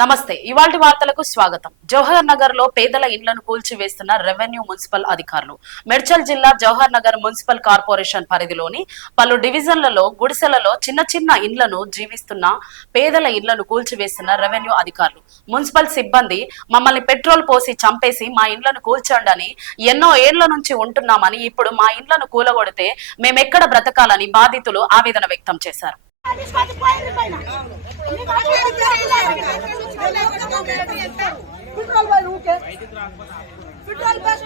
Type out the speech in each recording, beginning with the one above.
నమస్తే. ఇవాళ వార్తలకు స్వాగతం. జవహర్ నగర్లో పేదల ఇండ్లను కూల్చివేస్తున్న రెవెన్యూ మున్సిపల్ అధికారులు. మెడ్చల్ జిల్లా జవహర్ నగర్ మున్సిపల్ కార్పొరేషన్ పరిధిలోని పలు డివిజన్లలో గుడిసెలలో చిన్న చిన్న ఇండ్లను జీవిస్తున్న పేదల ఇండ్లను కూల్చివేస్తున్న రెవెన్యూ అధికారులు. మున్సిపల్ సిబ్బంది మమ్మల్ని పెట్రోల్ పోసి చంపేసి మా ఇండ్లను కూల్చండని ఎన్నో ఏళ్ళ నుంచి ఉంటున్నామని ఇప్పుడు మా ఇండ్లను కూలగొడితే మేమెక్కడ బ్రతకాలని బాధితులు ఆవేదన వ్యక్తం చేశారు. పెట్రోల్ పోయి ఊకే. పెట్రోల్ బస్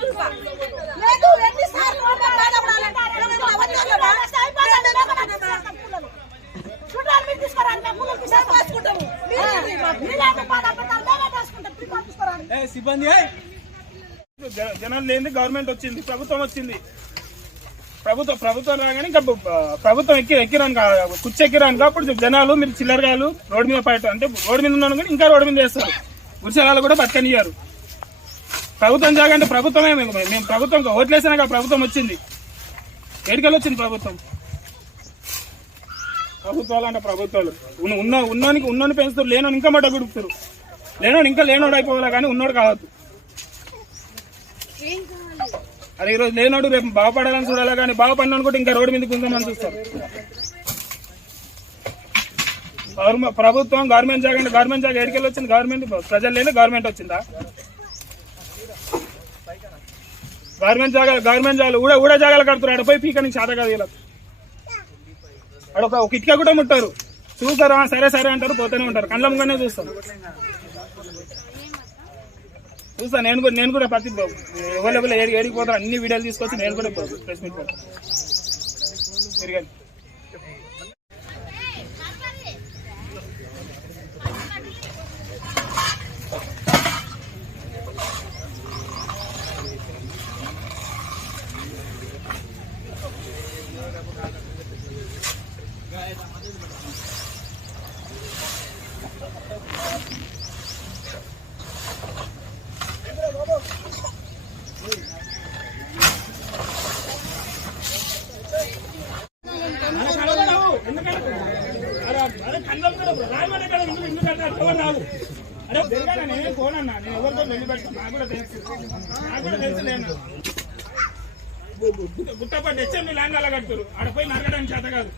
లేదు, ఎన్ని సార్లు సిబ్బంది జనాలు లేని గవర్నమెంట్ వచ్చింది ప్రభుత్వం వచ్చింది ప్రభుత్వం ప్రభుత్వం రాగానే ఇంకా ప్రభుత్వం ఎక్కి ఎక్కిరాను కుర్చీ ఎక్కిరాను కాబట్టి జనాలు మీరు చిల్లరగాలు రోడ్డు మీద పడటం అంటే రోడ్డు మీద ఉన్నాను కానీ ఇంకా రోడ్డు మీద చేస్తారు గుడిసెలాలు కూడా బతకనియ్యారు ప్రభుత్వం జాగంటే ప్రభుత్వమే మేము మేము ప్రభుత్వం ఓట్లేసినాక ప్రభుత్వం వచ్చింది. ఎడికలు వచ్చింది ప్రభుత్వం? ప్రభుత్వాలు అంటే ప్రభుత్వాలు. ఉన్న ఉన్న ఉన్నోనికి ఉన్నోని పెంచుతారు లేనోని ఇంకా మట గుడుపుతారు లేనోడు ఇంకా లేనోడు అయిపోవాలి కానీ ఉన్నోడు కావద్దు. అరే ఈరోజు లేనోడు రేపు బాగుపడాలని చూడాలి? కానీ బాగుపడిన కూడా ఇంకా రోడ్డు మీద గుంజమని చూస్తారు. ప్రభుత్వం గవర్నమెంట్ జాగా గవర్నమెంట్ జాగ ఎడికెళ్ళి వచ్చింది గవర్నమెంట్ ప్రజలు లేని గవర్నమెంట్ వచ్చిందా? గవర్నమెంట్ జాగాలు గవర్నమెంట్ జాగాలు కూడా కూడా జాగాలు కడుతున్నారు. ఆడ పోయి పీకనికి చేత కాదు వీళ్ళకి. ఆడ ఒక ఇటుక కూడా ముట్టారు. చూస్తారు సరే సరే అంటారు పోతూనే ఉంటారు. కళ్ళ చూస్తారు. చూస్తా నేను కూడా నేను కూడా ప్రతి ఎవరెవరు ఏడి ఏడికి పోతారు అన్ని వీడియోలు తీసుకొచ్చి నేను కూడా ప్రెస్ మీట్ పెడతాను తిరగండి. అరే, అరే, అరే, జరగాలి, నేనే నేను ఎవరితో వెళ్ళి పెడతాను. నాకు కూడా తెలుసు. నాకు కూడా తెలుసు నేను. గు- గు- హెచ్ఎండి ల్యాండ్ అలా కడుతురు ఆడ పోయి నరగడానికి చేత కాదు